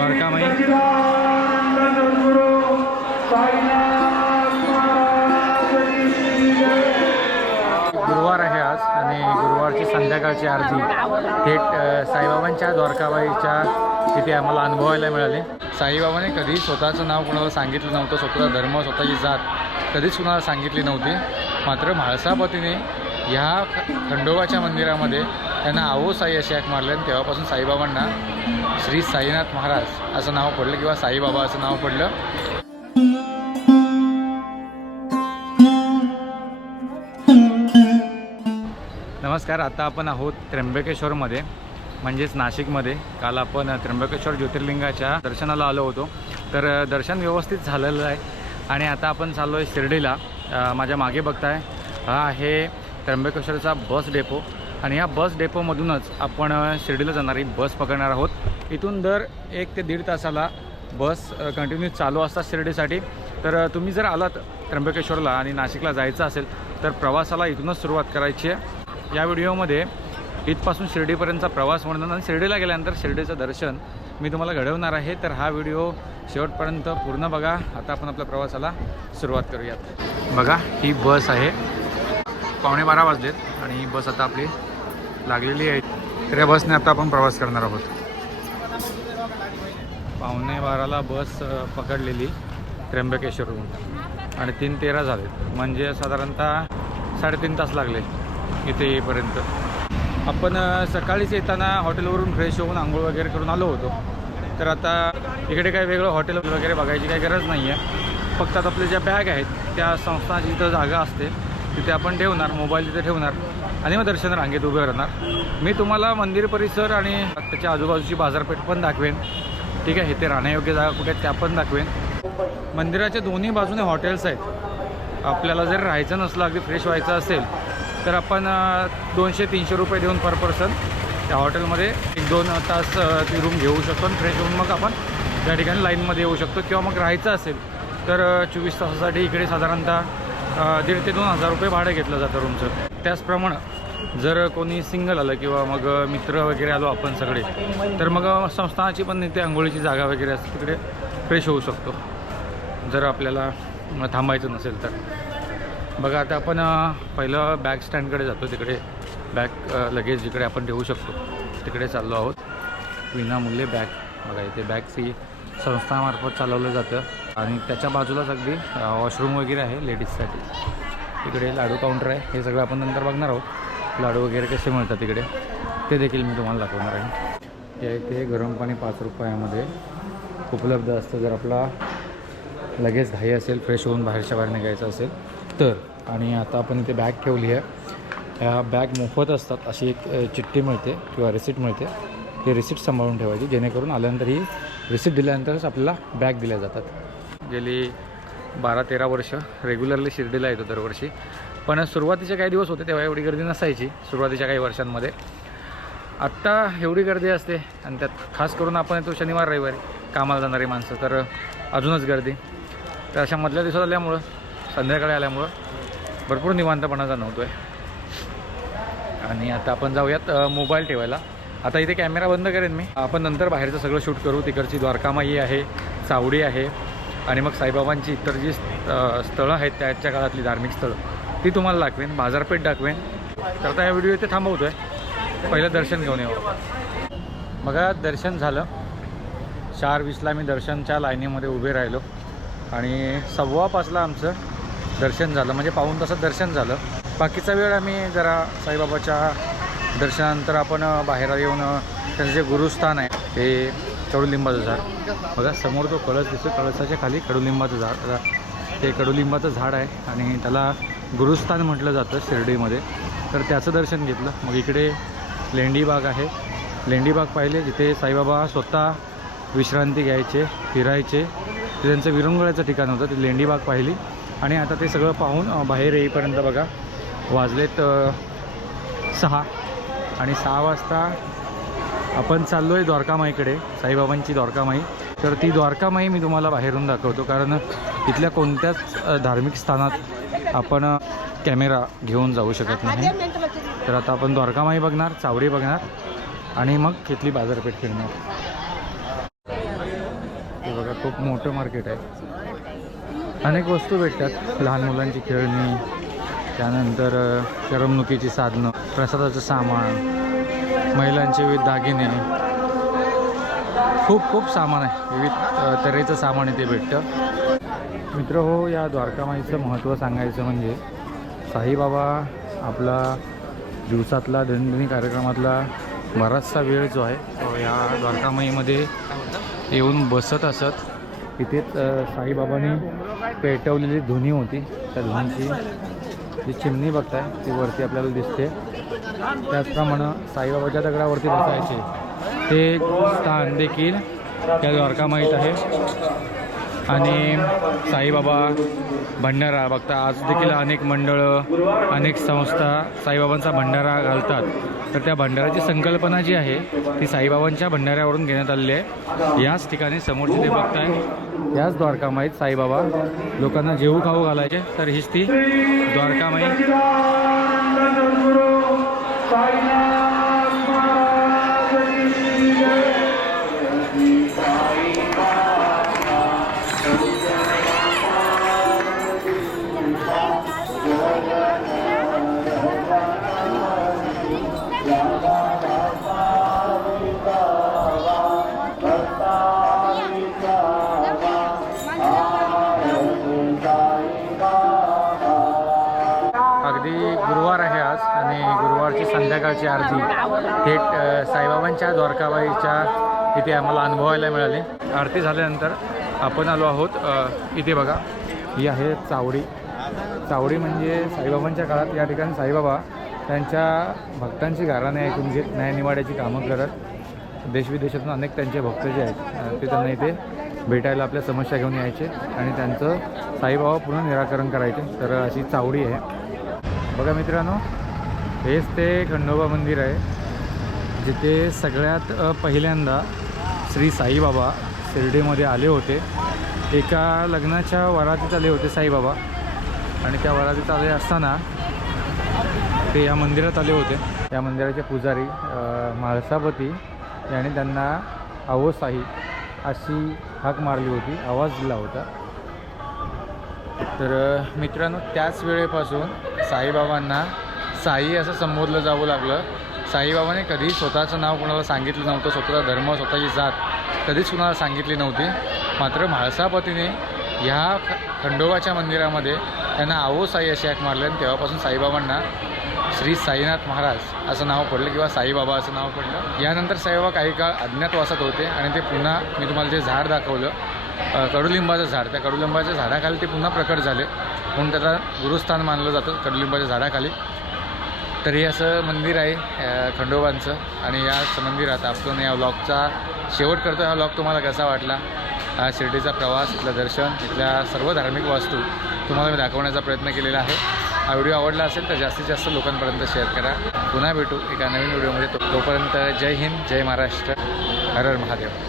द्वारकामाई. गुरुवार आहे आज आणि गुरुवारची संध्याकाळची आरती थेट साईबाबांच्या द्वारकाबाईच्या तिथे आम्हाला अनुभवायला मिळाले. साईबाबाने कधी स्वतःचं नाव कोणाला सांगितलं नव्हतं स्वतःचा धर्म स्वतःची जात कधीच कुणाला सांगितली नव्हती. मात्र म्हाळसापतीने ह्या खंडोबाच्या मंदिरामध्ये त्यांना आवो साई अशी हाक मारले आणि तेव्हापासून साईबाबांना श्री साईनाथ महाराज असं नाव पडलं किंवा साईबाबा असं नाव पडलं. नमस्कार आता आपण आहोत त्र्यंबकेश्वरमध्ये म्हणजेच नाशिकमध्ये. काल आपण त्र्यंबकेश्वर ज्योतिर्लिंगाच्या दर्शनाला आलो होतो. तर दर्शन व्यवस्थित झालेलं आहे आणि आता आपण चाललो आहे शिर्डीला माझ्या मागे बघताय हा आहे त्र्यंबकेश्वरचा बस डेपो. आणि या बस डेपोमधूनच आपण शिर्डीला जाणारी बस पकडणार आहोत. इथून दर एक ते दीड तासाला बस कंटिन्यू चालू असतात शिर्डीसाठी. तर तुम्ही जर आलात त्र्यंबकेश्वरला आणि नाशिकला जायचं असेल तर प्रवासाला इथूनच सुरुवात करायची आहे. या व्हिडिओमध्ये इथपासून शिर्डीपर्यंतचा प्रवास वर्णन आणि शिर्डीला गेल्यानंतर शिर्डीचं दर्शन मी तुम्हाला घडवणार आहे. तर हा व्हिडिओ शेवटपर्यंत पूर्ण बघा. आता आपण आपल्या प्रवासाला सुरुवात करूयात. बघा ही बस आहे. पावणे बारा वाजलेत आणि ही बस आता आपली लागलेली आहे तर या बसने आता आपण प्रवास करणार आहोत. पावणे बाराला बस पकडलेली त्र्यंबकेश्वरहून. आणि तीन तेरा झाले म्हणजे साधारणतः साडेतीन तास लागले इथे येईपर्यंत. आपण सकाळीच येताना हॉटेलवरून फ्रेश होऊन आंघोळ वगैरे करून आलो होतो. तर आता इकडे काही वेगळं हॉटेल वगैरे बघायची काही गरज नाही आहे फक्त आता आपल्या ज्या बॅग आहेत त्या संस्थाची जिथं जागा असते. तिथे आपण ठेवणार मोबाईल तिथे ठेवणार आणि मग दर्शन रांगेत उभे राहणार. मी तुम्हाला मंदिर परिसर आणि त्याच्या आजूबाजूची बाजारपेठ पण दाखवेन. ठीक आहे इथे राहण्यायोग्य जागा कुठे आहेत त्या पण दाखवेन. मंदिराच्या दोन्ही बाजूने हॉटेल्स आहेत. आपल्याला जर राहायचं नसलं अगदी फ्रेश व्हायचं असेल तर आपण दोनशे तीनशे रुपये देऊन पर पर्सन त्या हॉटेलमध्ये एक दोन तास ती रूम घेऊ शकतो आणि फ्रेश होऊन मग आपण त्या ठिकाणी लाईनमध्ये येऊ शकतो. किंवा मग राहायचं असेल तर चोवीस तासासाठी इकडे साधारणतः दीड ते दोन हजार रुपये भाडं घेतलं जातं रूमचं त्याचप्रमाणे जर कोणी सिंगल आलं किंवा मग मित्र वगैरे आलो आपण सगळे तर मग संस्थानाची पण इथे आंघोळीची जागा वगैरे असते तिकडे फ्रेश होऊ शकतो. जर आपल्याला थांबायचं नसेल तर. बघा आता आपण पहिलं बॅग स्टँडकडे जातो तिकडे बॅग लगेज जिकडे आपण ठेवू शकतो तिकडे चाललो आहोत. विनामूल्य बॅग बघा इथे बॅग सी संस्थामार्फत चालवलं जातं. आणि त्याच्या बाजूलाच अगदी वॉशरूम वगैरे आहे लेडीजसाठी तिकडे लाडू काउंटर आहे. हे सगळं आपण नंतर बघणार आहोत. लाडू वगैरे कसे मिळतात तिकडे. ते देखील मी तुम्हाला दाखवणार आहे. या इथे गरम पाणी पाच रुपयामध्ये उपलब्ध असतं. जर आपला लगेच घाई असेल फ्रेश होऊन बाहेरच्या बाहेर निघायचं असेल तर. आणि आता आपण इथे बॅग ठेवली आहे. ह्या बॅग मोफत असतात. अशी एक चिठ्ठी मिळते किंवा रिसिट मिळते. ही रिसिट सांभाळून ठेवायची. जेणेकरून आल्यानंतर ही रिसिप्ट दिल्यानंतरच आपल्याला बॅग दिल्या जातात. गेली बारा तेरा वर्ष रेग्युलरली शिर्डीला येतो दरवर्षी. पण सुरुवातीचे काही दिवस होते तेव्हा एवढी गर्दी नसायची सुरुवातीच्या काही वर्षांमध्ये. आत्ता एवढी गर्दी असते आणि त्यात खास करून आपण येतो शनिवार रविवारी कामाला जाणारी माणसं तर अजूनच गर्दी. तर अशा मधल्या दिवसात आल्यामुळं संध्याकाळी आल्यामुळं भरपूर निवांतपणा जाणवतो आहे आणि आता आपण जाऊयात मोबाईल ठेवायला. आता इथे कॅमेरा बंद करेन मी. आपण नंतर बाहेरचं सगळं शूट करू. तिकडची द्वारकामाई आहे चावडी आहे आणि मग साईबाबांची इतर जी स्थळं आहेत त्याच्या काळातली धार्मिक स्थळं ती तुम्हाला दाखवेन. बाजारपेठ दाखवेन. तर आता हा व्हिडिओ इथे थांबवतो आहे पहिलं दर्शन घेऊन येऊ. बघा दर्शन झालं. चार वीसला मी दर्शनच्या लाईनीमध्ये उभे राहिलो. आणि सव्वा पाचला आमचं दर्शन झालं. म्हणजे पाऊन तासात दर्शन झालं. बाकीचा वेळ आम्ही जरा साईबाबाच्या दर्शनानंतर आपण बाहेर येऊन त्यांचं जे गुरुस्थान आहे ते कडुलिंबाचं झाड. बघा समोर तो कळस दिसतो कळसाच्या खाली कडुलिंबाचं झाड. ते कडुलिंबाचं झाड आहे आणि त्याला गुरुस्थान म्हटलं जातं शिर्डीमध्ये. तर त्याचं दर्शन घेतलं. मग इकडे लेंडीबाग आहे. लेंडीबाग पाहिले जिथे साईबाबा स्वतः विश्रांती घ्यायचे फिरायचे. ते त्यांचं विरंगुळ्याचं ठिकाण होतं. ती लेंडीबाग पाहिली. आणि आता ते सगळं पाहून बाहेर येईपर्यंत बघा वाजलेत सहा. आणि सहा वाजता आपण चाललो आहे द्वारकामाईकडे साईबाबांची द्वारकामाई. तर ती द्वारकामाई मी तुम्हाला बाहेरून दाखवतो कारण इथल्या कोणत्याच धार्मिक स्थानात आपण कॅमेरा घेऊन जाऊ शकत नाही. तर आता आपण द्वारकामाई बघणार चावडी बघणार आणि मग तिथली बाजारपेठ फिरणार. खूप मोठं मार्केट आहे. अनेक वस्तू भेटतात लहान मुलांची खेळणी त्यानंतर करमणुकीची साधनं प्रसादाचं सामान महिलांचे विविध दागिने. खूप खूप सामान आहे. विविध तऱ्हेचं सामान इथे भेटतं. मित्र हो या द्वारकामाईचं महत्त्व सांगायचं म्हणजे साईबाबा आपला दिवसातला दैनंदिन कार्यक्रमातला बराचसा वेळ जो आहे तो या द्वारकामाईमध्ये येऊन बसत असत. इथेच साईबाबांनी पेटवलेली धुनी होती. त्या धुनीची जी चिमणी बघताय ती वरती आपल्याला दिसते. त्याचप्रमाणे साईबाबाच्या दगडावरती बसायचे. ते स्थान देखील त्या द्वारकामाईत आहे. आणि साईबाबा भंडारा. बघता आज देखील अनेक मंडळं अनेक संस्था साईबाबांचा भंडारा घालतात. तर त्या भंडाराची संकल्पना जी आहे ती साईबाबांच्या भंडाऱ्यावरून घेण्यात आलेली आहे. याच ठिकाणी समोरचे ते बघताय याच द्वारकामाईत साईबाबा लोकांना जेवू खाऊ घालायचे. तर हीच ती द्वारकामाई. आहे आज आणि गुरुवारची संध्याकाळची आरती थेट साईबाबांच्या द्वारकाबाईच्या इथे आम्हाला अनुभवायला मिळाली. आरती झाल्यानंतर आपण आलो आहोत इथे बघा. ही आहे चावडी. चावडी म्हणजे साईबाबांच्या काळात या ठिकाणी साईबाबा त्यांच्या भक्तांची गाराने ऐकून घेत न्यायनिवाड्याची कामं करत देशविदेशातून अनेक त्यांचे भक्त जे आहेत ते त्यांना इथे भेटायला आपल्या समस्या घेऊन यायचे आणि त्यांचं साईबाबा पूर्ण निराकरण करायचे. तर अशी चावडी आहे. बघा मित्रांनो हेच ते खंडोबा मंदिर आहे जिथे सगळ्यात पहिल्यांदा श्री साईबाबा शिर्डीमध्ये आले होते. एका लग्नाच्या वरातीत आले होते साईबाबा. आणि त्या वरातीत आले असताना ते या मंदिरात आले होते. या मंदिराचे पुजारी म्हाळसापती यांनी त्यांना अहो साई अशी हाक मारली होती आवाज दिला होता. तर मित्रांनो त्याच वेळेपासून साईबाबांना साई असं संबोधलं जावं लागलं. साईबाबाने कधी स्वतःचं नाव कोणाला सांगितलं नव्हतं. स्वतःचा धर्म स्वतःची जात कधीच कुणाला सांगितली नव्हती. मात्र म्हाळसापतीने ह्या ख खंडोबाच्या मंदिरामध्ये त्यांना आवो साई अशी हाक मारली आणि तेव्हापासून साईबाबांना श्री साईनाथ महाराज असं नाव पडलं किंवा साईबाबा असं नाव पडलं. यानंतर साईबाबा काही काळ अज्ञातवासात होते आणि ते पुन्हा मी तुम्हाला जे झाड दाखवलं कडुलिंबाचं झाड. त्या कडुलिंबाच्या झाडाखाली ते पुन्हा प्रकट झाले. म्हणून त्याला गुरुस्थान मानलं जातं कडुलिंबाच्या झाडाखाली. तर हे असं मंदिर आहे खंडोबांचं. आणि याच मंदिरात आपण या व्लॉगचा शेवट करतो हा व्लॉग तुम्हाला कसा वाटला? हा शिर्डीचा प्रवास इथलं दर्शन इथल्या सर्व धार्मिक वास्तू तुम्हाला मी दाखवण्याचा प्रयत्न केलेला आहे. हा व्हिडिओ आवडला असेल तर जास्तीत जास्त लोकांपर्यंत शेअर करा. पुन्हा भेटू एका नवीन व्हिडिओमध्ये. तो तोपर्यंत जय हिंद जय महाराष्ट्र. हर हर महादेव.